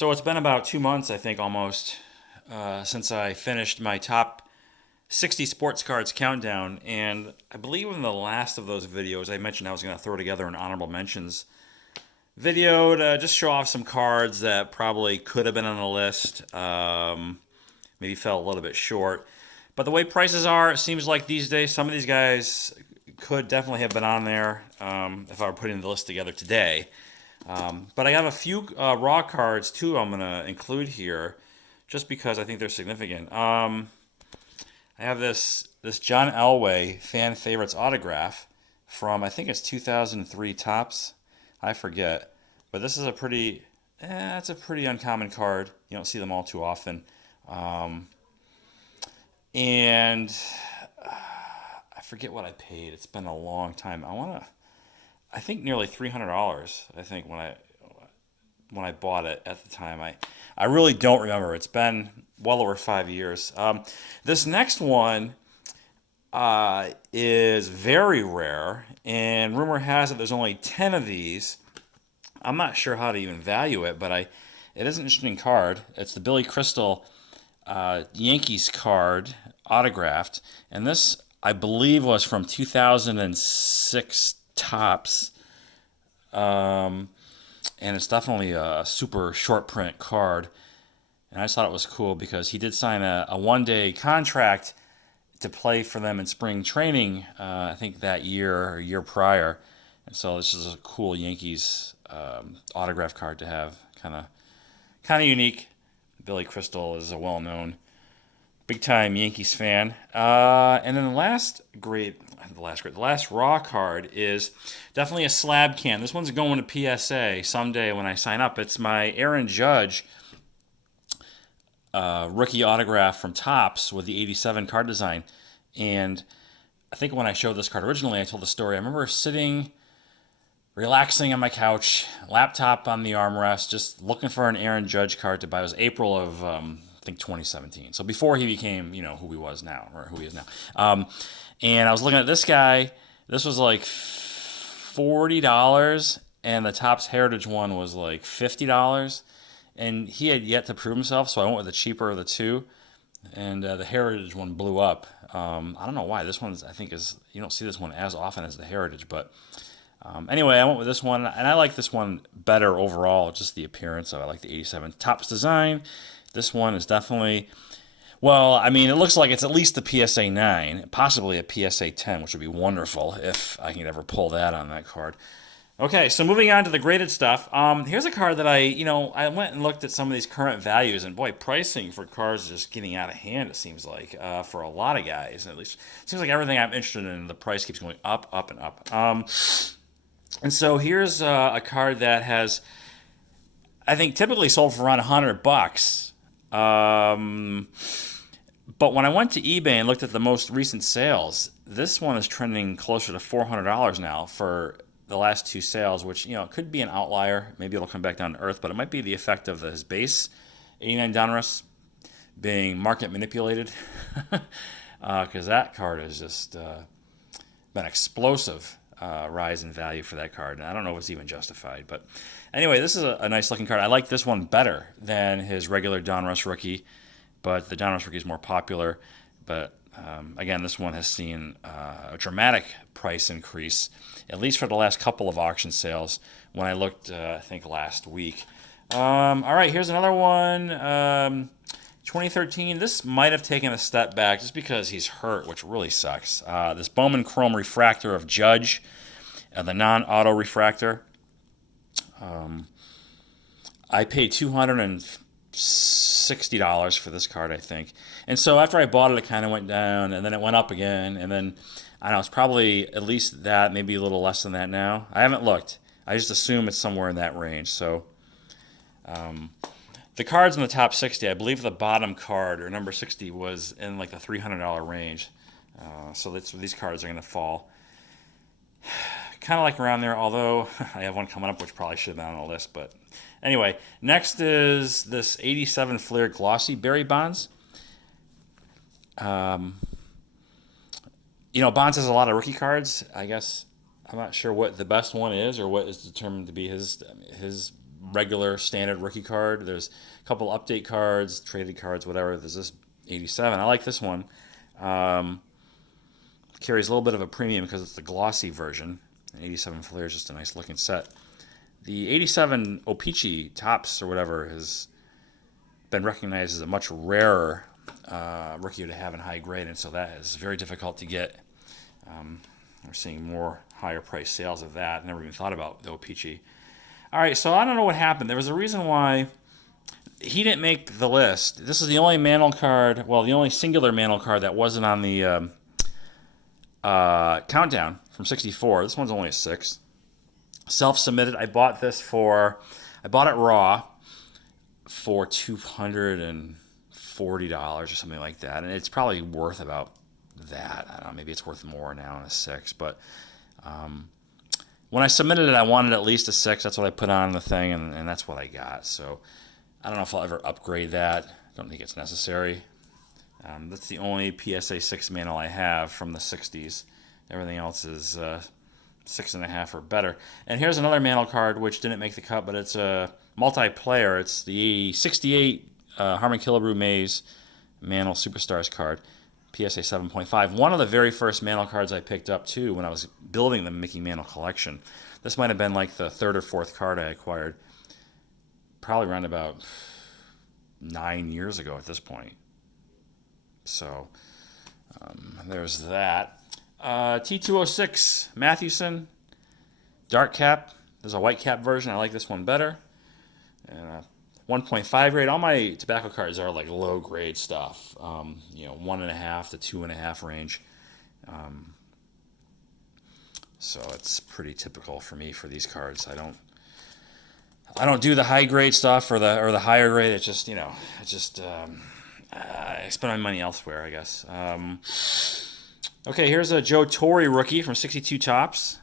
So it's been about 2 months, I think, almost, since I finished my top 60 sports cards countdown. And I believe in the last of those videos, I mentioned I was going to throw together an honorable mentions video to just show off some cards that probably could have been on the list. Maybe fell a little bit short. But the way prices are, it seems like these days some of these guys could definitely have been on there if I were putting the list together today. But I have a few raw cards too I'm going to include here just because I think they're significant. I have this John Elway fan favorites autograph from, I think it's 2003 Tops. I forget. But this is it's a pretty uncommon card. You don't see them all too often. Um, and I forget what I paid. It's been a long time. I think nearly $300. I think when I bought it at the time. I really don't remember. It's been well over 5 years. This next one is very rare, and rumor has it there's only 10 of these. I'm not sure how to even value it, but it is an interesting card. It's the Billy Crystal Yankees card autographed, and this I believe was from 2006 Tops. And it's definitely a super short print card. And I just thought it was cool because he did sign a 1-day contract to play for them in spring training, I think that year or year prior. And so this is a cool Yankees autograph card to have. Kind of unique. Billy Crystal is a well-known big-time Yankees fan. And then the last raw card is definitely a slab can. This one's going to PSA someday when I sign up. It's my Aaron Judge rookie autograph from Topps with the 87 card design. And I think when I showed this card originally, I told the story. I remember sitting, relaxing on my couch, laptop on the armrest, just looking for an Aaron Judge card to buy. It was April of, I think, 2017. So before he became, who he was now, or who he is now. And I was looking at this guy. This was like $40, and the Topps Heritage one was like $50. And he had yet to prove himself, so I went with the cheaper of the two. And the Heritage one blew up. I don't know why. This one's, I think, you don't see this one as often as the Heritage. But anyway, I went with this one, and I like this one better overall, just the appearance of it. I like the 87 Topps design. This one is definitely, well, I mean, it looks like it's at least a PSA 9, possibly a PSA 10, which would be wonderful if I can ever pull that on that card. Okay, so moving on to the graded stuff. Here's a card that I went and looked at some of these current values, and boy, pricing for cards is just getting out of hand, it seems like, for a lot of guys, at least. It seems like everything I'm interested in, the price keeps going up, up, and up. And so here's a card that has, I think, typically sold for around $100. But when I went to eBay and looked at the most recent sales, this one is trending closer to $400 now for the last two sales, which, could be an outlier. Maybe it'll come back down to earth, but it might be the effect of his base 89 Donruss being market manipulated, because that card has just been explosive rise in value for that card. And I don't know if it's even justified. But anyway, this is a nice looking card. I like this one better than his regular Donruss rookie, but the Donruss rookie is more popular. But again, this one has seen a dramatic price increase, at least for the last couple of auction sales when I looked, I think, last week. All right, here's another one. 2013, this might have taken a step back just because he's hurt, which really sucks. This Bowman Chrome Refractor of Judge, the non-auto refractor. I paid $260 for this card, I think. And so after I bought it, it kind of went down, and then it went up again, and then, I don't know, it's probably at least that, maybe a little less than that now. I haven't looked. I just assume it's somewhere in that range. So the cards in the top 60, I believe the bottom card, or number 60, was in like the $300 range. So these cards are going to fall kind of like around there, although I have one coming up which probably should have been on the list. But anyway, next is this 87 Fleer Glossy Barry Bonds. Bonds has a lot of rookie cards. I guess I'm not sure what the best one is or what is determined to be his regular standard rookie card. There's a couple update cards, traded cards, whatever. There's this 87. I like this one. Carries a little bit of a premium because it's the glossy version. An 87 Flair is just a nice looking set. The 87 O-Pee-Chee Topps or whatever has been recognized as a much rarer rookie to have in high grade, and so that is very difficult to get. We're seeing more higher price sales of that. Never even thought about the O-Pee-Chee. All right, so I don't know what happened. There was a reason why he didn't make the list. This is the only Mantle card, well, the only singular Mantle card that wasn't on the countdown from 64. This one's only a 6. Self-submitted. I bought it raw for $240 or something like that, and it's probably worth about that. I don't know, maybe it's worth more now in a 6, but when I submitted it, I wanted at least a 6. That's what I put on the thing, and that's what I got. So I don't know if I'll ever upgrade that. Don't think it's necessary. That's the only PSA 6 Mantle I have from the 60s. Everything else is 6.5 or better. And here's another Mantle card which didn't make the cut, but it's a multiplayer. It's the 68 Harmon Killebrew Mays Mantle Superstars card, PSA 7.5. One of the very first Mantle cards I picked up, too, when I was building the Mickey Mantle collection. This might have been like the 3rd or 4th card I acquired. Probably around about 9 years ago at this point. So there's that. T206 Mathewson dark cap. There's a white cap version. I like this one better. And 1.5 grade. All my tobacco cards are like low grade stuff. 1.5 to 2.5 range. So it's pretty typical for me for these cards. I don't do the high grade stuff or the higher grade. It's just I spend my money elsewhere, I guess. Okay, here's a Joe Torre rookie from 62 Topps.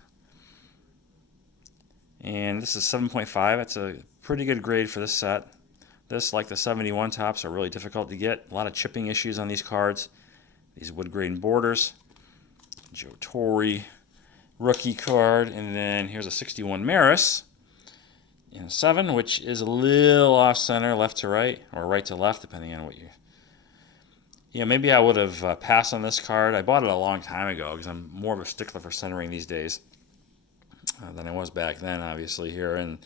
And this is 7.5. That's a pretty good grade for this set. This, like the 71 Topps, are really difficult to get. A lot of chipping issues on these cards. These wood grain borders. Joe Torre rookie card. And then here's a 61 Maris in a 7, which is a little off center, left to right, or right to left, depending on what you... maybe I would have passed on this card. I bought it a long time ago because I'm more of a stickler for centering these days than I was back then, obviously, here. And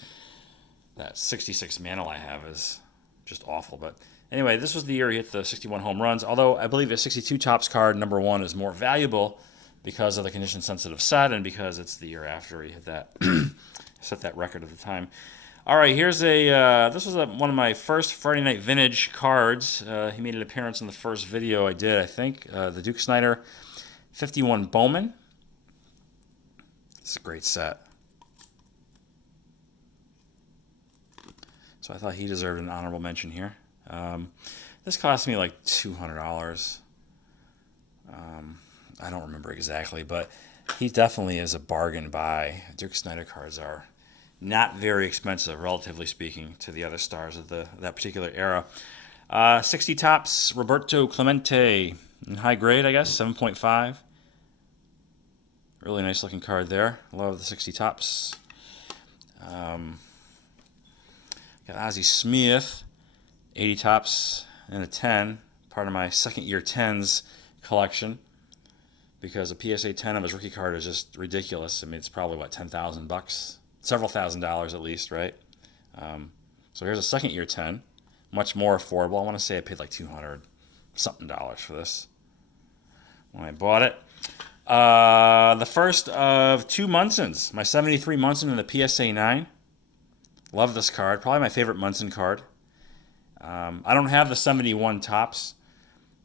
that 66 Mantle I have is just awful. But anyway, this was the year he hit the 61 home runs, although I believe the 62 Topps card, number 1, is more valuable because of the condition-sensitive set and because it's the year after he hit that, set that record at the time. All right, here's this was one of my first Friday Night Vintage cards. He made an appearance in the first video I did, I think. The Duke Snider 51 Bowman. It's a great set. So I thought he deserved an honorable mention here. This cost me like $200. I don't remember exactly, but he definitely is a bargain buy. Duke Snider cards are not very expensive, relatively speaking, to the other stars of that particular era. 60 Topps, Roberto Clemente in high grade, I guess, 7.5. Really nice looking card there. Love the 60 Topps. Got Ozzie Smith, 80 Topps and a 10, part of my second year 10s collection. Because a PSA 10 of his rookie card is just ridiculous. I mean, it's probably, $10,000? Several $1,000s at least, right? So here's a second year 10, much more affordable. I want to say I paid like $200-something for this when I bought it. The first of 2 Munsons, my 73 Munson and the PSA 9. Love this card, probably my favorite Munson card. I don't have the 71 Topps,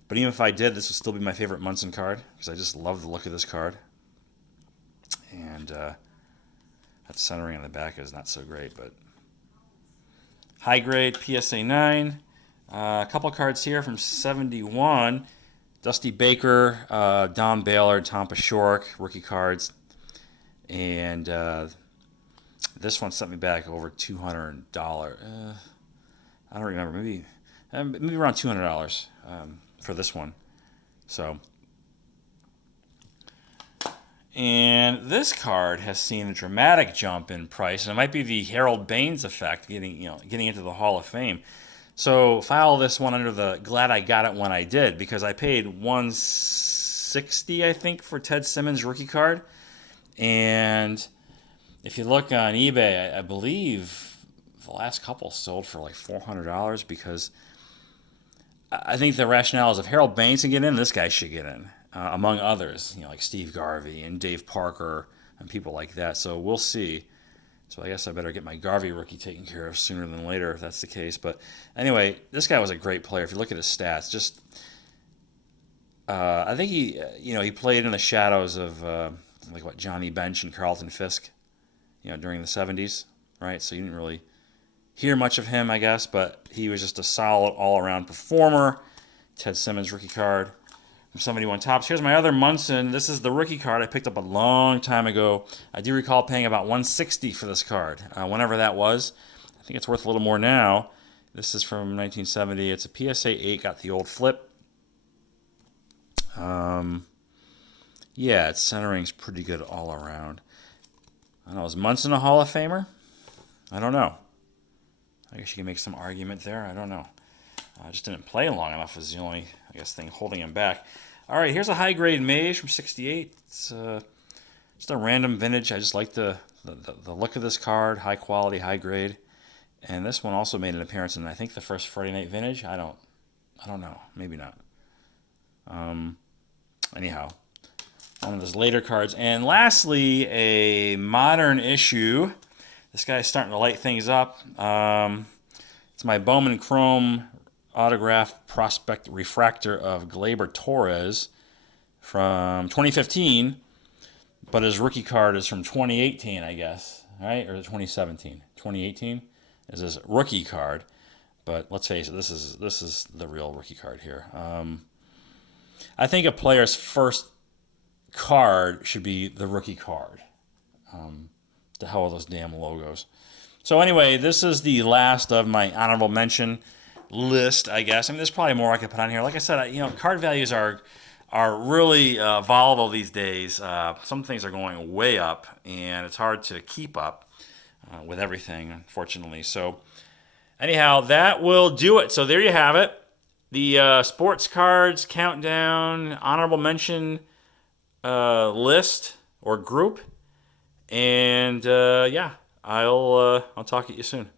but even if I did, this would still be my favorite Munson card because I just love the look of this card. And that centering on the back is not so great, but high grade PSA 9. A couple cards here from 71. Dusty Baker, Don Baylor, Tom Pashork, rookie cards. And this one sent me back over $200. I don't remember, maybe around $200 for this one. So, And this card has seen a dramatic jump in price, and it might be the Harold Baines effect, getting into the Hall of Fame. So file this one under the glad I got it when I did, because I paid 160, I think, for Ted Simmons rookie card. And if you look on eBay, I believe the last couple sold for like $400, because I think the rationale is if Harold Baines can get in, this guy should get in, among others, like Steve Garvey and Dave Parker and people like that. So we'll see. So I guess I better get my Garvey rookie taken care of sooner than later if that's the case. But anyway, this guy was a great player. If you look at his stats, just I think he played in the shadows of like what Johnny Bench and Carlton Fisk, during the '70s, right? So you didn't really hear much of him, I guess, but he was just a solid all-around performer. Ted Simmons rookie card from 71 Topps. Here's my other Munson. This is the rookie card I picked up a long time ago. I do recall paying about $160 for this card, whenever that was. I think it's worth a little more now. This is from 1970. It's a PSA 8, got the old flip. Yeah, its centering's pretty good all around. I don't know, is Munson a Hall of Famer? I don't know. I guess you can make some argument there. I don't know. Just didn't play long enough is the only, I guess, thing holding him back. All right, here's a high-grade Mage from '68. It's just a random vintage. I just like the look of this card, high quality, high grade. And this one also made an appearance in, I think, the first Friday Night Vintage. I don't know. Maybe not. Anyhow, one of those later cards. And lastly, a modern issue. This guy's starting to light things up. It's my Bowman Chrome autograph prospect refractor of Gleyber Torres from 2015, but his rookie card is from 2018, I guess, right? Or 2017? 2018 is his rookie card, but let's face it, this is the real rookie card here. I think a player's first card should be the rookie card. The hell with those damn logos. So anyway, this is the last of my honorable mention list, I guess. I mean, there's probably more I could put on here. Like I said, card values are really volatile these days. Some things are going way up, and it's hard to keep up with everything, unfortunately. So anyhow, that will do it. So there you have it. The sports cards countdown, honorable mention list or group. And yeah, I'll talk to you soon.